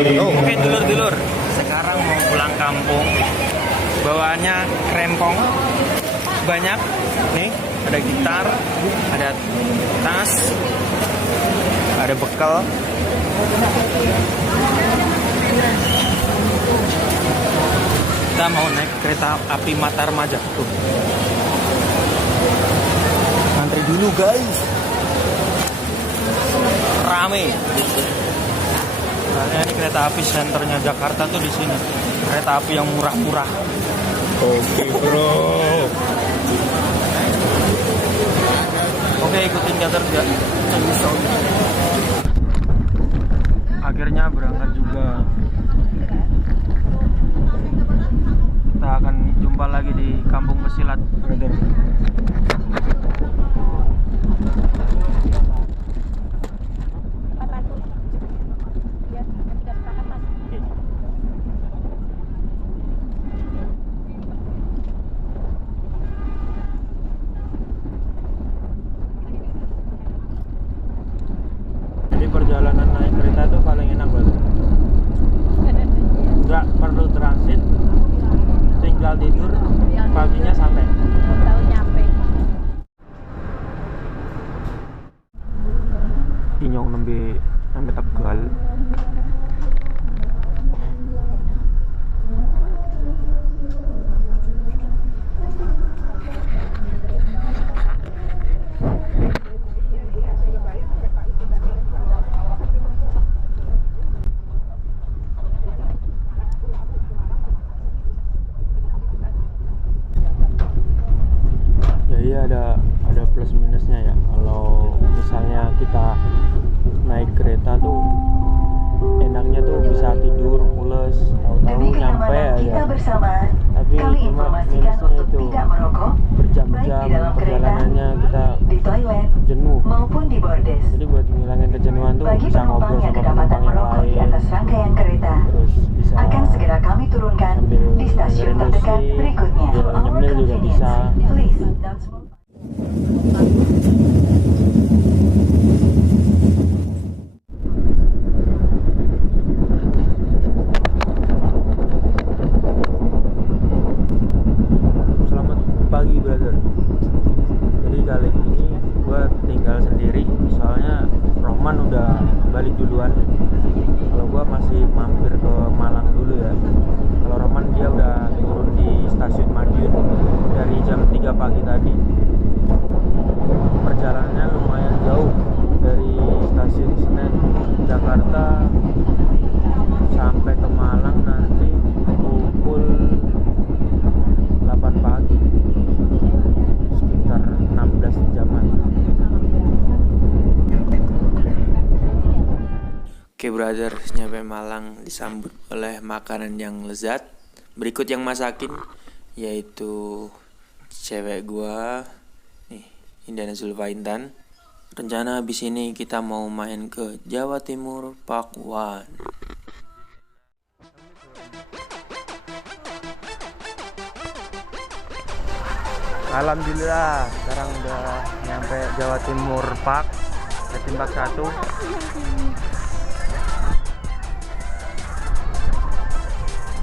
Oke dulur-dulur, sekarang mau pulang kampung. Bawaannya krempong banyak nih, ada gitar, ada tas, ada bekal. Kita mau naik kereta api Matarmaja tuh. Antri dulu guys, rame. Nah, ini kereta api senternya Jakarta tuh di sini. Kereta api yang murah-murah. Oke bro. Oke, ikutin Gator juga. Akhirnya berangkat juga. Kita akan jumpa lagi di Kampung Pesilat, brother. Perjalanan naik kereta itu paling enak banget. Nggak perlu transit, tinggal tidur, paginya sampai. Inyong nembe Tegal. Jadi ada plus minusnya ya. Kalau misalnya kita naik kereta tuh enaknya tuh bisa tidur pules, tahu-tahu nyampe aja. Tapi cuma minusnya itu berjam-jam perjalanannya kita jenuh. Jadi buat ngilangin kejenuhan tuh bisa ngobrol sama penumpang yang lain. Terus bisa akan segera kami turunkan di stasiun terdekat berikutnya. Nyemil juga bisa. Selamat pagi brother. Jadi kali ini gue tinggal sendiri, soalnya Roman udah balik duluan. Kalau gue masih mampir ke Malang dulu ya. Kalau Roman dia udah turun di stasiun Madiun dari jam 3 pagi tadi. Perjalanannya lumayan jauh dari stasiun Senen Jakarta sampai ke Malang nanti pukul 8 pagi, sekitar 16 jaman. Oke brother, nyampe Malang disambut oleh makanan yang lezat. Berikut yang masakin yaitu cewek gua nih, Indana Zulfaintan. Rencana habis ini kita mau main ke Jawa Timur Park One. Alhamdulillah sekarang udah nyampe Jawa Timur Park, Jatim Park 1.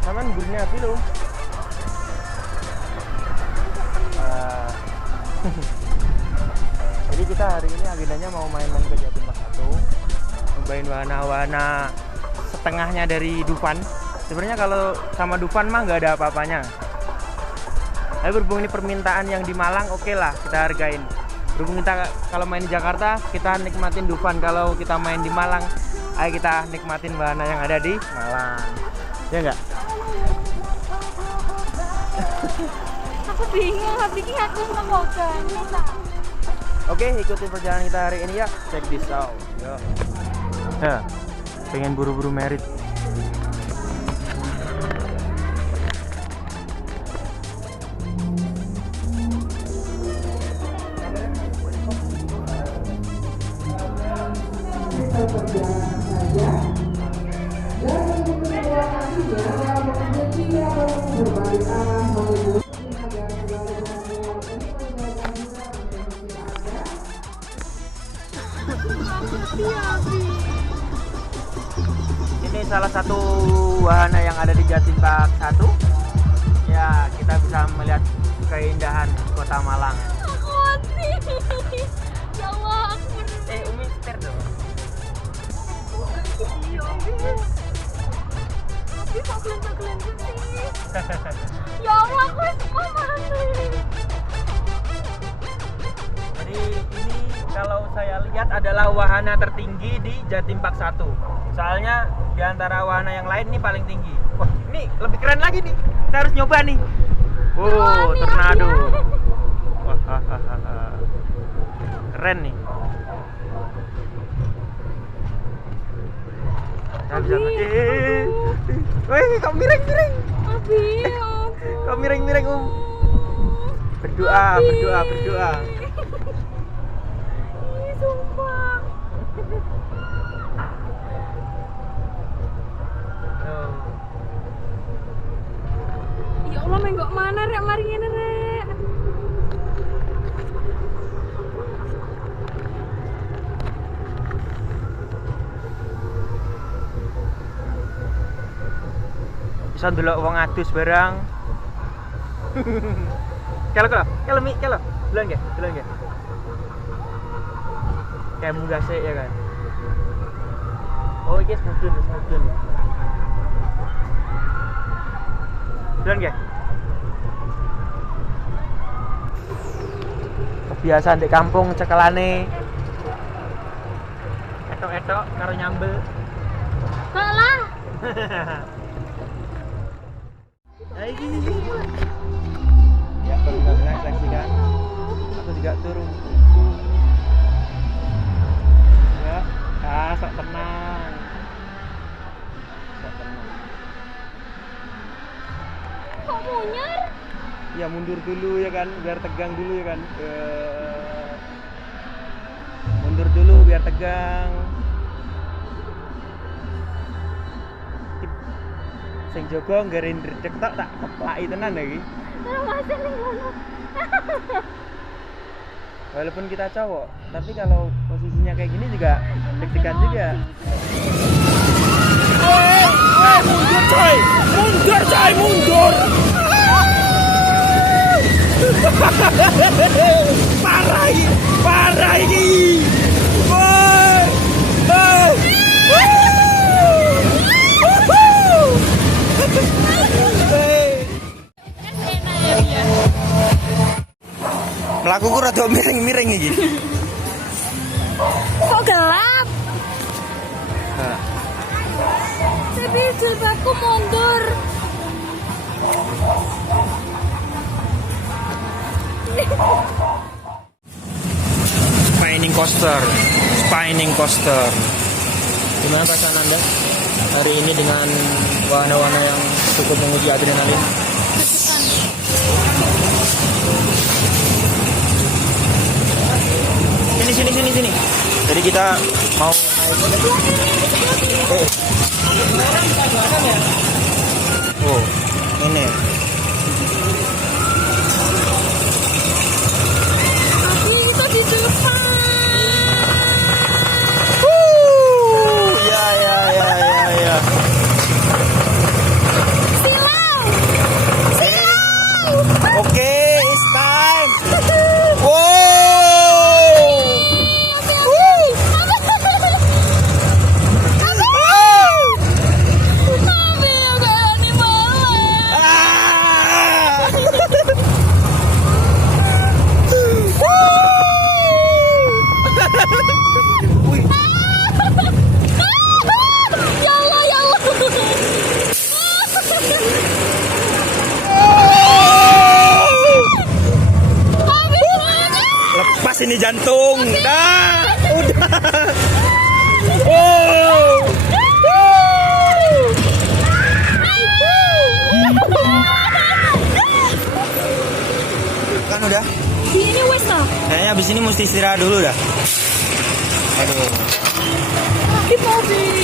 Taman gurunya api loh. Jadi kita hari ini agendanya mau main-main ke Jatim Park 1, nyobain wahana-wahana setengahnya dari Dufan. Sebenarnya kalau sama Dufan mah nggak ada apa-apanya. Tapi berhubung ini permintaan yang di Malang, oke lah kita hargain. Berhubung kita kalau main di Jakarta kita nikmatin Dufan, kalau kita main di Malang ayo kita nikmatin wahana yang ada di Malang. Ya enggak? Aku bingung, aku menemukan. Oke, ikutin perjalanan kita hari ini ya. Check this out. Yo. Ya, pengen buru-buru merit. Ini salah satu wahana yang ada di Jatim Park 1. Ya, kita bisa melihat keindahan kota Malang. Ya Allah, aku Umi setir dong. iya, Tapi kok kalian sih? Ya Allah, aku semua mana? Jadi ini kalau saya lihat adalah wahana tertinggi di Jatim Park 1. Soalnya di antara wahana yang lain ini paling tinggi. Wah, ini lebih keren lagi nih. Kita harus nyoba nih. Wow, tornado. Wah, keren nih. Kita bisa. Wih, kok miring-miring. Abi, Kok miring-miring, Berdoa. Ih, sumpah. Tuh. Ya Allah, menggok mana rek mari ngene rek. Bisa ndelok wong adus barang. Kalau Bulan nggih. Kayak munggah sik ya kan. Oh, iki mudun. Bulan nggih. Kebiasaan di kampung cekelane. Etok-etok karo nyambel. Kalah. Ya, kalau nggak saksikan, aku juga turun. Ya, sok tenang. Kok munyer? Ya mundur dulu ya kan, biar tegang dulu ya kan. Mundur dulu biar tegang. Sing jaga nggarin dredeg tok tak keplaki tenan lagi. Masih ning ngono. Walaupun kita cowok, tapi kalau posisinya kayak gini juga deg-degan juga. Mundur coy! Parah ini! Melakuku rada miring-miring iki. Kok gelap? Nah. Tapi jilbabku mundur. Spinning coaster. Gimana perasaan Anda hari ini dengan wahana-wahana yang cukup menguji adrenalin? Sini. Jadi kita mau naik. Oh, ini. Tapi kita di depan. Ya. Silau. Oke, it's time. Ini jantung, udah. Kan udah. Ini wes toh. Kayaknya abis ini mesti istirahat dulu dah. Aduh. Di mobil.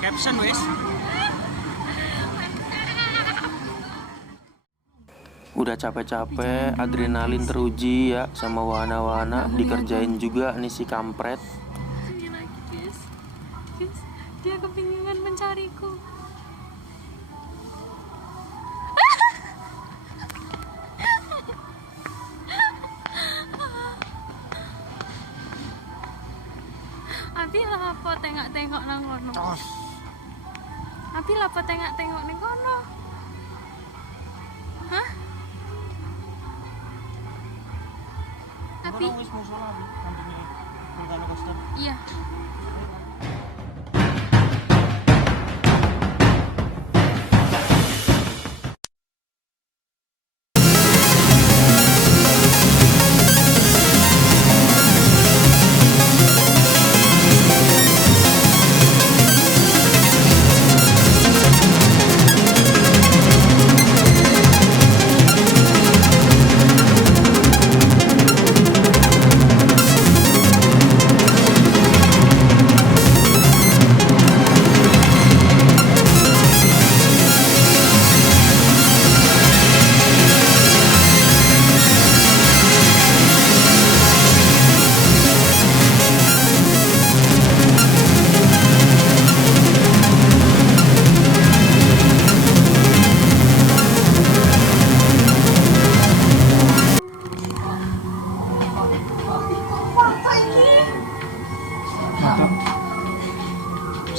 Caption wes. Udah capek-capek, adrenalin teruji ya sama wahana-wahana, dikerjain juga nih si kampret. Ini lagi, guys. Guys, dia kepinginan mencariku. Abi lah apa tengok-tengok nang kono. Abi lah apa tengok-tengok ning kono. Hah? Abi Wis mau sholat sampingnya roller coaster. iya.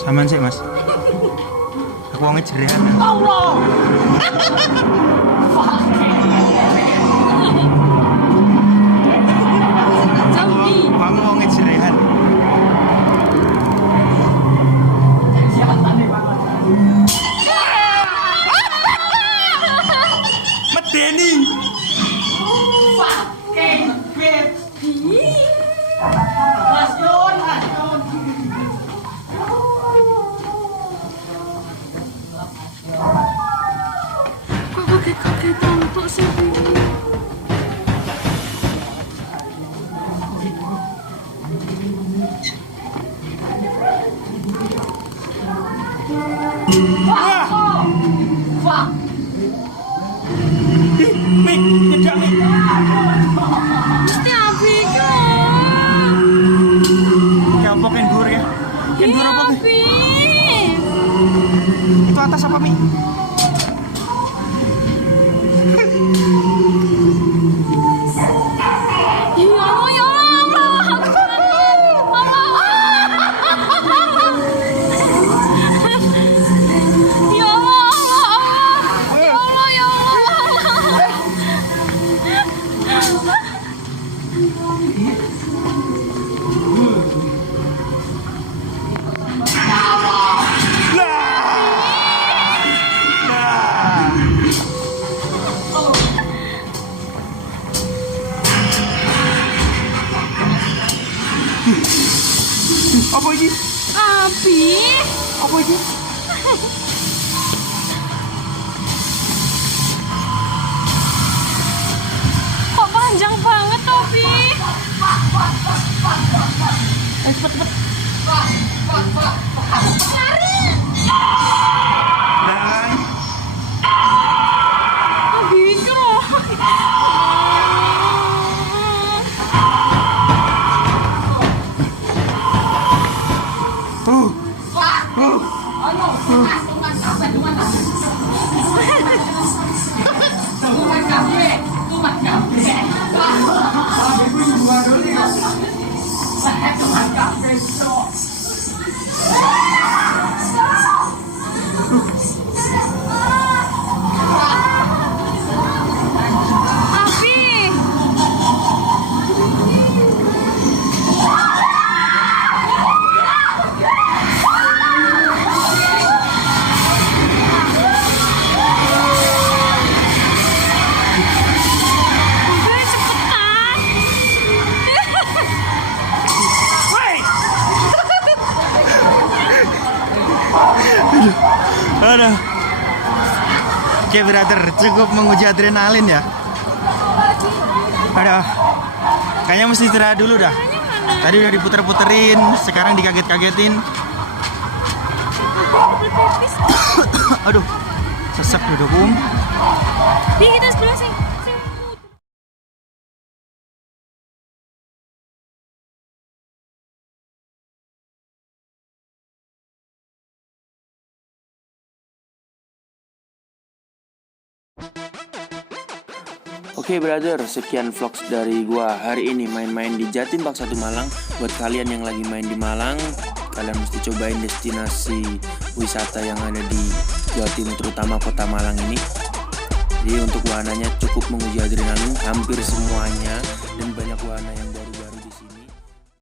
Saman sih mas. Aku wongnya jerehan. Allah. Kamu wongnya jerehan. Medeni. Fucking bitch. Kok kaget-kaget untuk sih Bi? Mi, tidak Mi. Mesti Abi kok. Ya apa kendur ya? Kendur apa? Abi. Itu atas apa Mi? Ya Allah, ya Allah. Ya Allah, ya Allah, ya Allah. Apa ini? Abi. Apa ini? Kok panjang banget, Abi? Cepet. Lari. Dan Abi itu loh. Abi. Udah cepetan. aduh. Oke brother, cukup menguji adrenalin ya. Aduh. Kayaknya mesti istirahat dulu dah. Tadi udah diputer-puterin, sekarang dikaget-kagetin. double pipis. Aduh, sesek udah bum. Di kita sebelah sing. Oke brother, sekian vlogs dari gua hari ini main-main di Jatim Park 1 Malang. Buat kalian yang lagi main di Malang, kalian mesti cobain destinasi wisata yang ada di Jawa Timur, terutama kota Malang ini. Jadi untuk wahananya cukup menguji adrenalin hampir semuanya, dan banyak wahana yang